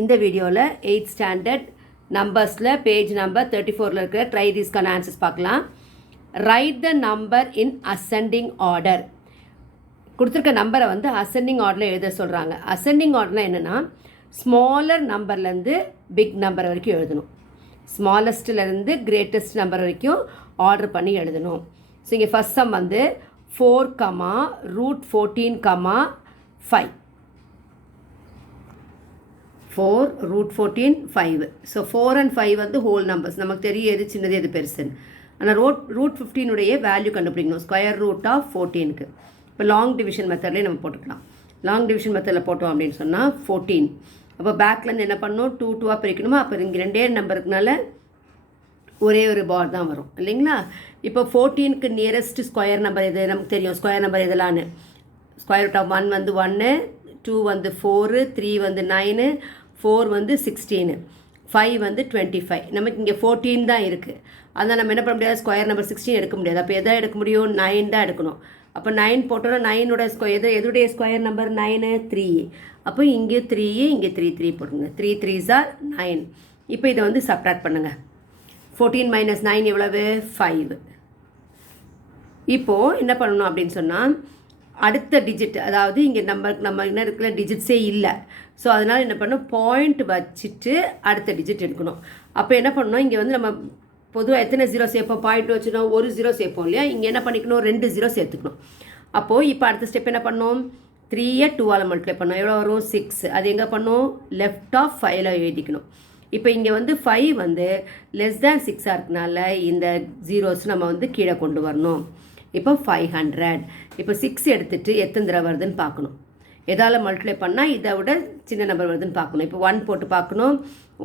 இந்த வீடியோவில் 8th standard நம்பர்ஸில் page number 34 இருக்கிற ட்ரை தீஸ்க்கான ஆன்சர்ஸ் பார்க்கலாம். Right the number in ascending order. கொடுத்துருக்க நம்பரை வந்து அசெண்டிங் ஆர்டரில் எழுத சொல்கிறாங்க. அசெண்டிங் ஆர்டர்னால் என்னென்னா ஸ்மாலர் நம்பர்லேருந்து பிக் நம்பர் வரைக்கும் எழுதணும். ஸ்மாலஸ்ட்லேருந்து கிரேட்டஸ்ட் நம்பர் வரைக்கும் ஆர்டர் பண்ணி எழுதணும். ஸோ இங்கே ஃபஸ்ட் சம் வந்து 4,14,5 4√14 5. ஸோ 4 and 5 வந்து ஹோல் நம்பர்ஸ். நமக்கு தெரியும் எது சின்னது எது பெருசுன்னு. ஆனால் √15 வேல்யூ கண்டுபிடிக்கணும் ஸ்கொயர் ரூட் ஆஃப் 14க்கு. இப்போ லாங் டிவிஷன் மெத்தட்லேயே நம்ம போட்டுக்கலாம். லாங் டிவிஷன் மெத்தடில் போட்டோம் அப்படின்னு சொன்னால் 14. அப்போ பேக்லேருந்து என்ன பண்ணணும் 2 பிரிக்கணுமா? அப்போ இங்கே ரெண்டே நம்பருக்குனால ஒரே ஒரு பார் தான் வரும் இல்லைங்களா? இப்போ 14க்கு நியரஸ்ட் ஸ்கொயர் நம்பர் எது நமக்கு தெரியும். ஸ்கொயர் நம்பர் எதெல்லான்னு ஸ்கொயர் ரூட் ஆஃப் 1 வந்து 1, 2 வந்து 4, 3 வந்து 9, 4 வந்து 16, 5 வந்து 25. நமக்கு இங்கே 14 தான் இருக்குது. அதனால் நம்ம என்ன பண்ண முடியாது, ஸ்கொயர் நம்பர் 16 எடுக்க முடியாது. அப்போ எதை எடுக்க முடியும்? 9 தான் எடுக்கணும். அப்போ 9 போட்டோன்னா 9ஓட எதுடைய ஸ்கொயர் நம்பர் 9 3. அப்போ இங்கே 3 இங்கே 3 போட்டுங்க. 3 3s are 9. இப்போ இதை வந்து சப்ராக்ட் பண்ணுங்கள். 14 - 9 எவ்வளவு? 5. இப்போது என்ன பண்ணணும் அப்படின்னு சொன்னால் அடுத்த டிஜிட், அதாவது இங்கே நம்ம என்ன இருக்கிற டிஜிட்ஸே இல்லை. ஸோ அதனால் என்ன பண்ணணும், பாயிண்ட் வச்சுட்டு அடுத்த டிஜிட் எடுக்கணும். அப்போ என்ன பண்ணணும், இங்கே வந்து நம்ம பொதுவாக எத்தனை 0 சேர்ப்போம்? பாயிண்ட் வச்சுனோம், ஒரு 0 சேர்ப்போம் இல்லையா? இங்கே என்ன பண்ணிக்கணும், 2 0 சேர்த்துக்கணும். அப்போது இப்போ அடுத்த ஸ்டெப் என்ன பண்ணணும், 3யை 2ஆல் மல்டிப்ளை பண்ணோம். எவ்வளோ வரும்? 6. அது எங்கே பண்ணணும்? லெஃப்ட் ஆஃப் 5ல் எழுதிக்கணும். இப்போ இங்கே வந்து 5 வந்து லெஸ் தேன் 6ஆக இருக்கனால இந்த ஜீரோஸ் நம்ம வந்து கீழே கொண்டு வரணும். இப்போ 500. இப்போ 6 எடுத்துகிட்டு எத்தனை தடவை வருதுன்னு பார்க்கணும். எதால் மல்டிப்ளை பண்ணால் இதை விட சின்ன நம்பர் வருதுன்னு பார்க்கணும். இப்போ 1 போட்டு பார்க்கணும்.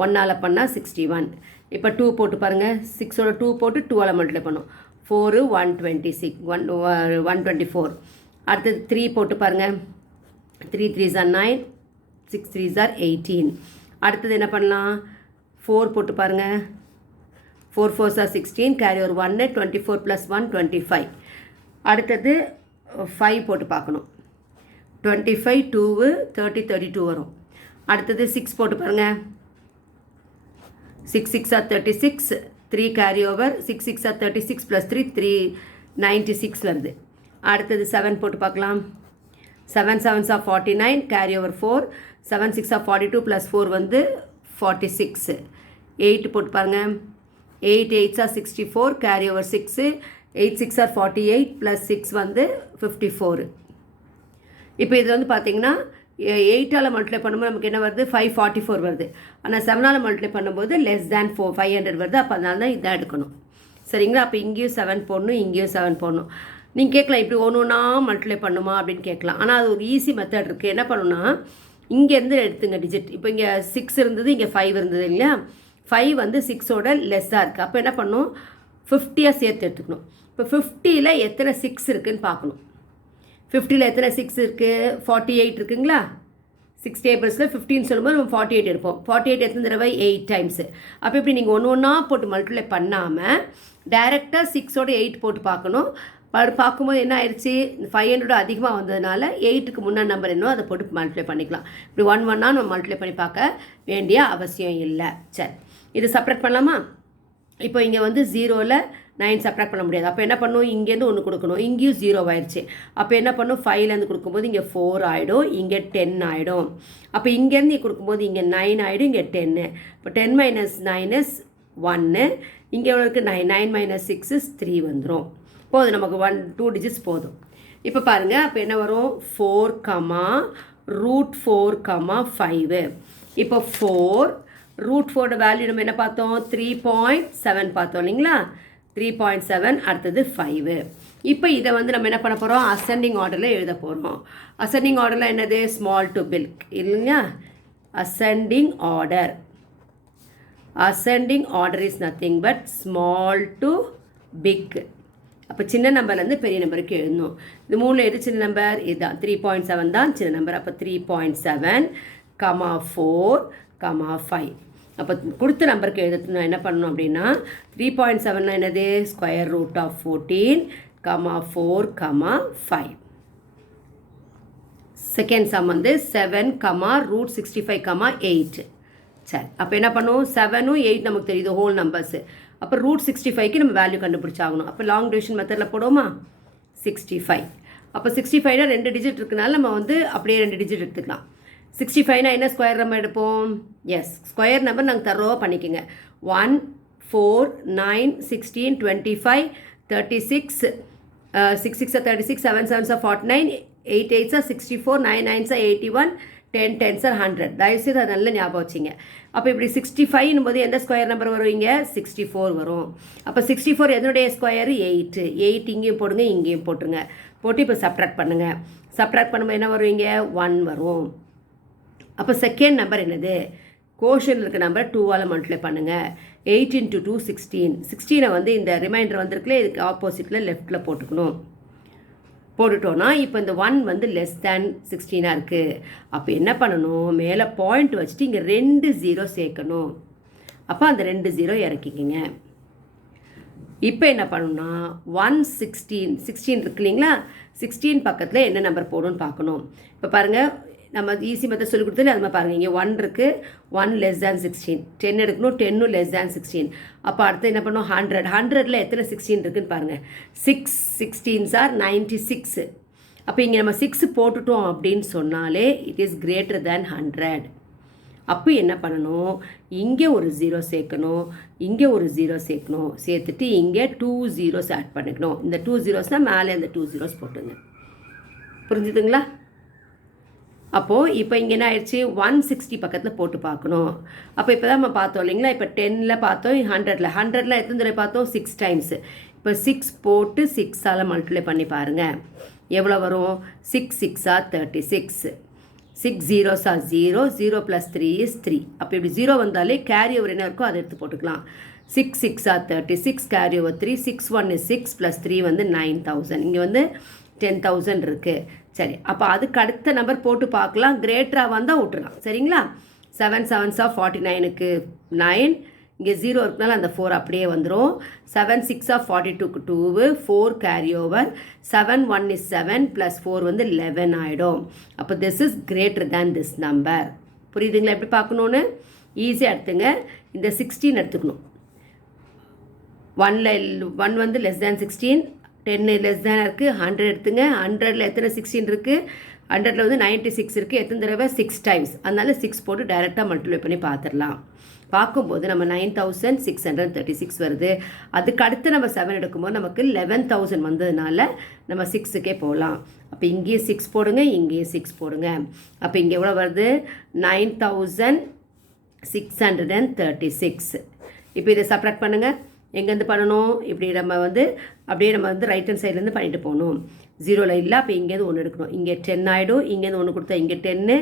1ஆல் பண்ணால் 61. இப்போ 2 போட்டு பாருங்கள். 6ஓட 2 போட்டு 2ஆல் மல்டிப்ளை பண்ணும். 4 126 124. அடுத்தது 3 போட்டு பாருங்கள். 3 3s are 9, 6 3s are 18. அடுத்தது என்ன பண்ணலாம், 4 போட்டு பாருங்கள். 4 4s are 16, கேரி ஒரு 1, 24 + 1 25. அடுத்தது 5 போட்டு பார்க்கணும். 25 2 30 32 வரும். அடுத்தது 6 போட்டு பாருங்கள். 6 6 are 36, 3 கேரி ஓவர். 6 6 are 36 + 3 396 வருது. அடுத்தது 7 போட்டு பார்க்கலாம். 7 7s are 49, carry over 4. 7 6 are 42 + 4 வந்து 46. 8 போட்டு பாருங்கள். 8 8s are 64, carry over 6. 8 6 are 48 + 6 வந்து 54. இப்போ இது வந்து பார்த்தீங்கன்னா 8ஆல் மல்டிப்ளை பண்ணும்போது நமக்கு என்ன வருது, 544 வருது. ஆனால் 7ஆல் மல்டிப்ளை பண்ணும்போது லெஸ் தேன் 500 வருது. அப்போ அதனால தான் இதான் எடுக்கணும். சரிங்களா? அப்போ இங்கேயும் 7 போடணும், இங்கேயும் 7 போடணும். நீங்கள் கேட்கலாம் இப்படி ஒன்றா மல்டிப்ளை பண்ணுமா அப்படின்னு கேட்கலாம். ஆனால் அது ஒரு ஈஸி மெத்தட் இருக்குது. என்ன பண்ணணும்னா இங்கேருந்து எடுத்துங்க டிஜிட். இப்போ இங்கே 6 இருந்தது, இங்கே 5 இருந்தது இல்லையா? 5 வந்து 6ஓட லெஸ்ஸாக இருக்குது. அப்போ என்ன பண்ணணும், 50யாக சேர்த்து எடுத்துக்கணும். இப்போ 50ல் எத்தனை 6 இருக்குதுன்னு பார்க்கணும். 50ல் எத்தனை 6 இருக்குது? 48 இருக்குங்களா? 6 டேபிள்ஸில் 15 சொல்லும்போது நம்ம 48 எடுப்போம். 48 எத்தனை தடவை? 8 டைம்ஸு. அப்போ இப்படி நீங்கள் ஒன்றா போட்டு மல்டிப்ளை பண்ணாமல் டைரெக்டாக 6ஓட 8 போட்டு பார்க்கணும். பார்க்கும்போது என்ன ஆயிடுச்சு, 500 அதிகமாக வந்ததுனால 8க்கு முன்னாடி நம்பர் என்னோ அதை போட்டு மல்டிப்ளை பண்ணிக்கலாம். இப்படி 1 1 நம்ம மல்டிப்ளை பண்ணி பார்க்க வேண்டிய அவசியம் இல்லை. சரி, இது செப்பரேட் பண்ணலாமா? இப்போ இங்கே வந்து 0ல் 9 செப்பரேட் பண்ண முடியாது. அப்போ என்ன பண்ணும், இங்கேருந்து 1 கொடுக்கணும். இங்கேயும் 0 ஆயிடுச்சு. அப்போ என்ன பண்ணும், 5லேருந்து கொடுக்கும்போது இங்கே 4 ஆகிடும், இங்கே 10 ஆகிடும். அப்போ இங்கேருந்து கொடுக்கும்போது இங்கே 9 ஆகிடும், இங்கே 10. இப்போ 10 - 9 is 1. இங்கே எவ்வளோ இருக்குது? 9 9 - 6 is 3 வந்துடும். போதும், நமக்கு 2 டிஜிட்ஸ் போதும். இப்போ பாருங்கள், அப்போ என்ன வரும், 4, √4, 5. இப்போ 4 √4 வேல்யூ நம்ம என்ன பார்த்தோம், 3.7 பார்த்தோம் இல்லைங்களா? 3.7. அடுத்தது 5. இப்போ இதை வந்து நம்ம என்ன பண்ண போகிறோம், அசெண்டிங் ஆர்டரில் எழுத போகிறோம். அசெண்டிங் ஆர்டரில் என்னது, ஸ்மால் டு பிக் இல்லைங்களா? Ascending order is nothing but small to big. அப்போ சின்ன நம்பர்லேருந்து பெரிய நம்பருக்கு எழுதணும். இந்த 3ல் எது சின்ன நம்பர்? இதுதான் 3.7 தான் சின்ன நம்பர். அப்போ 3.7, 4, 5. அப்போ கொடுத்த நம்பருக்கு எழுதுனா என்ன பண்ணணும் அப்படின்னா 3.7 என்னது, square root of 14, 4, 5. Second sum வந்து 7, √65, 8. சரி, அப்போ என்ன பண்ணுவோம், 7ம் 8 நமக்கு தெரியுது ஹோல் நம்பர்ஸு. அப்போ √65க்கு நம்ம வேல்யூ கண்டுபிடிச்சாகணும். அப்போ லாங் டிவிஷன் மெத்தடில் போடுவோமா, 65. அப்போ 65னா 2 டிஜிட் இருக்குனால நம்ம வந்து அப்படியே 2 டிஜிட் எடுத்துக்கலாம். 65னா என்ன ஸ்கொயர் நம்ம எடுப்போம், எஸ் ஸ்கொயர் நம்பர் நாங்கள் தரோவாக பண்ணிக்கோங்க. 1, 4, 9, 16, 25, 36, 6 6 36, 7 7 49, 8 8 64, 9 9 81, 10 10 100. தயவுசெய்து அது நல்ல ஞாபகம் வச்சிங்க. அப்போ இப்படி 65 போது எந்த ஸ்கொயர் நம்பர் வரும், இங்கே 64 வரும். அப்போ 64 எதனுடைய ஸ்கொயர், 8. 8 இங்கேயும் போடுங்க, இங்கேயும் போட்டுருங்க. போட்டு இப்போ சப்ட்ராக்ட் பண்ணுங்கள். சப்ட்ராக்ட் பண்ணும்போது என்ன வரும், இங்கே 1 வரும். அப்போ செகண்ட் நம்பர் என்னது, கோஷன் இருக்க நம்பர் 2ஆல் மல்டிப்ளை பண்ணுங்கள். 8 × 2 16. 16 வந்து இந்த ரிமைண்டர் வந்திருக்குல்ல, இதுக்கு ஆப்போசிட்டில் லெஃப்ட்டில் போட்டுக்கணும். போட்டுட்டோன்னா இப்போ இந்த 1 வந்து லெஸ் தேன் 16 இருக்குது. அப்போ என்ன பண்ணணும், மேலே பாயிண்ட் வச்சுட்டு இங்கே 2 0 சேர்க்கணும். அப்போ அந்த 2 0 இறக்கிக்கிங்க. இப்போ என்ன பண்ணணும்னா 116 இருக்கு இல்லைங்களா, 16 பக்கத்தில் என்ன நம்பர் போடணும்னு பார்க்கணும். இப்போ பாருங்கள், நம்ம ஈஸி மெத்தட் சொல்லி கொடுத்தது அது மாதிரி பாருங்கள், இங்கே 1 இருக்குது, 1 less than 16. 10 எடுக்கணும், 10 less than 16. அப்போ அடுத்து என்ன பண்ணணும், 100. 100ல் எத்தனை 16 இருக்குதுன்னு பாருங்கள். 6 16s are 96. அப்போ இங்கே நம்ம 6 போட்டுட்டோம் அப்படின்னு சொன்னாலே இட் இஸ் கிரேட்டர் தேன் 100. அப்போ என்ன பண்ணணும், இங்கே ஒரு 0 சேர்க்கணும், இங்கே ஒரு 0 சேர்க்கணும். சேர்த்துட்டு இங்கே 2 zeros ஆட் பண்ணிக்கணும். இந்த 2 zerosனால் மேலே அந்த 2 zeros போட்டுங்க. புரிஞ்சுதுங்களா? அப்போது இப்போ இங்கே என்ன ஆயிடுச்சு, 160 பக்கத்தில் போட்டு பார்க்கணும். அப்போ இப்போ தான் நம்ம பார்த்தோம் இல்லைங்களா, இப்போ 10ல் பார்த்தோம், 100ல் எத்தனை தடவை பார்த்தோம், 6 times. இப்போ 6 போட்டு 6ஆல் மல்டிப்ளை பண்ணி பாருங்கள், எவ்வளோ வரும், 6 6 are 36. 6 zeros are 0, 0 + 3 is 3. அப்போ இப்படி 0 வந்தாலே கேரி ஓவர் என்ன இருக்கோ அதை எடுத்து போட்டுக்கலாம். 6 6 are 36, கேரி ஓவர் 3, 6 1 is 6 + 3 வந்து 9000. இங்கே வந்து 10,000 இருக்குது. சரி, அப்போ அதுக்கு அடுத்த நம்பர் போட்டு பார்க்கலாம், கிரேட்டராக வந்தால் விட்டுருலாம். சரிங்களா, 7 7 49க்கு 9, இங்கே 0 இருக்கனால அந்த 4 அப்படியே வந்துடும். 7 6 42க்கு 2, 4 கேரி ஓவர், 7 1 is 7 + 4 வந்து 11 ஆகிடும். அப்போ this is greater than this number. புரியுதுங்களா எப்படி பார்க்கணுன்னு? ஈஸியாக எடுத்துங்க. இந்த 16 எடுத்துக்கணும். 1 வந்து லெஸ் தேன் 16, 10 லெஸ் தேன் இருக்குது, 100 எடுத்துங்க. 100ல் எத்தனை 16 இருக்குது, 100ல் வந்து 96 இருக்குது. எத்தனை தடவை, 6 times. அதனால 6 போட்டு டைரெக்டாக மல்டிப்ளை பண்ணி பார்த்துடலாம். பார்க்கும்போது நம்ம 9636 வருது. அதுக்கு அடுத்து நம்ம 7 எடுக்கும்போது நமக்கு 11,000 வந்ததுனால நம்ம 6க்கே போகலாம். அப்போ இங்கேயே 6 போடுங்க, இங்கேயே 6 போடுங்க. அப்போ இங்கே எவ்வளோ வருது, 9636. இப்போ இதை சப்ராக்ட் பண்ணுங்கள். எங்கேருந்து பண்ணணும், இப்படி நம்ம வந்து அப்படியே நம்ம வந்து ரைட் ஹேண்ட் சைட்லேருந்து பண்ணிட்டு போகணும். 0ல் இல்லை, அப்போ இங்கேருந்து 1 எடுக்கணும். இங்கே 10 ஆகிடும், இங்கேருந்து 1 கொடுத்தா இங்கே 10,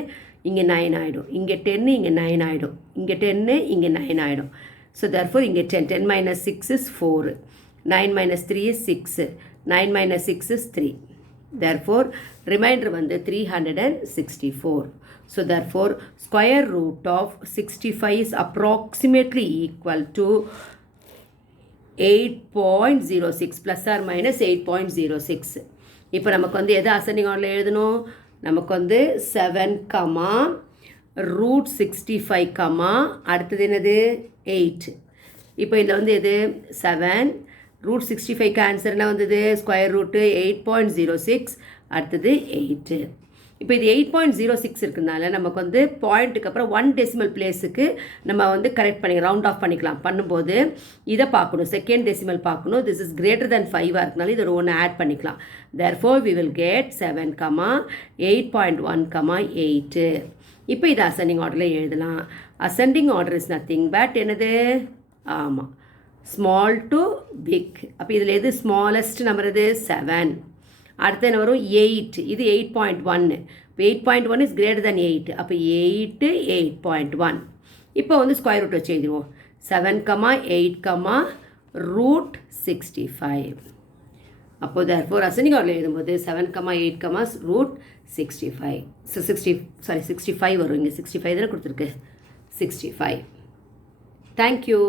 இங்கே 9 ஆகிடும். இங்கே 10, இங்கே 9 ஆகிடும். இங்கே 10, இங்கே 9 ஆகிடும். ஸோ தேர்ஃபோர் இங்கே 10 10 - 6 is 4, 9 - 3 is 6, 9 - 6 is 3. Therefore remainder வந்து 364. So therefore square root of 65 is approximately equal to 8.06 ± 8.06. இப்போ நமக்கு வந்து எது அசெண்டிங் ஆர்டரில் எழுதணும், நமக்கு வந்து 7, √65, அடுத்தது என்னது 8. இப்போ இதில் வந்து எது 7, √65க்கு ஆன்சர் என்ன வந்தது, ஸ்கொயர் ரூட்டு 8.06, அடுத்தது 8. இப்போ இது 8.06 இருக்கிறதுனால நமக்கு வந்து பாயிண்ட்டுக்கு அப்புறம் 1 டெசிமல் பிளேஸுக்கு நம்ம வந்து கரெக்ட் பண்ணி ரவுண்ட் ஆஃப் பண்ணிக்கலாம். பண்ணும்போது இதை பார்க்கணும், செகண்ட் டெசிமல் பார்க்கணும். திஸ் இஸ் கிரேட்டர் தேன் 5 இருக்கனால இது ஒரு 1 ஆட் பண்ணிக்கலாம். Therefore we will get 7, 8.1, 8. இப்போ இது அசெண்டிங் ஆர்டரில் எழுதலாம். Ascending order is nothing but என்னது, ஆமாம், ஸ்மால் டு பிக். அப்போ இதில் எது ஸ்மாலஸ்ட் நம்பர், இது 7. அடுத்து என்ன வரும், 8. இது 8.1. இப்போ 8.1 இஸ் கிரேட்டர் தேன் 8. அப்போ 8, 8.1. இப்போ வந்து ஸ்கொயர் ரூட் வச்சு எழுதிடுவோம். 7, 8, √65. அப்போது தேர்ஃபோர் அசெண்டிங் ஆர்டரில் எழுதும்போது 7, 8, √65. 65 வரும். இங்கே 65 தானே கொடுத்துருக்கு, 65. தேங்க்யூ.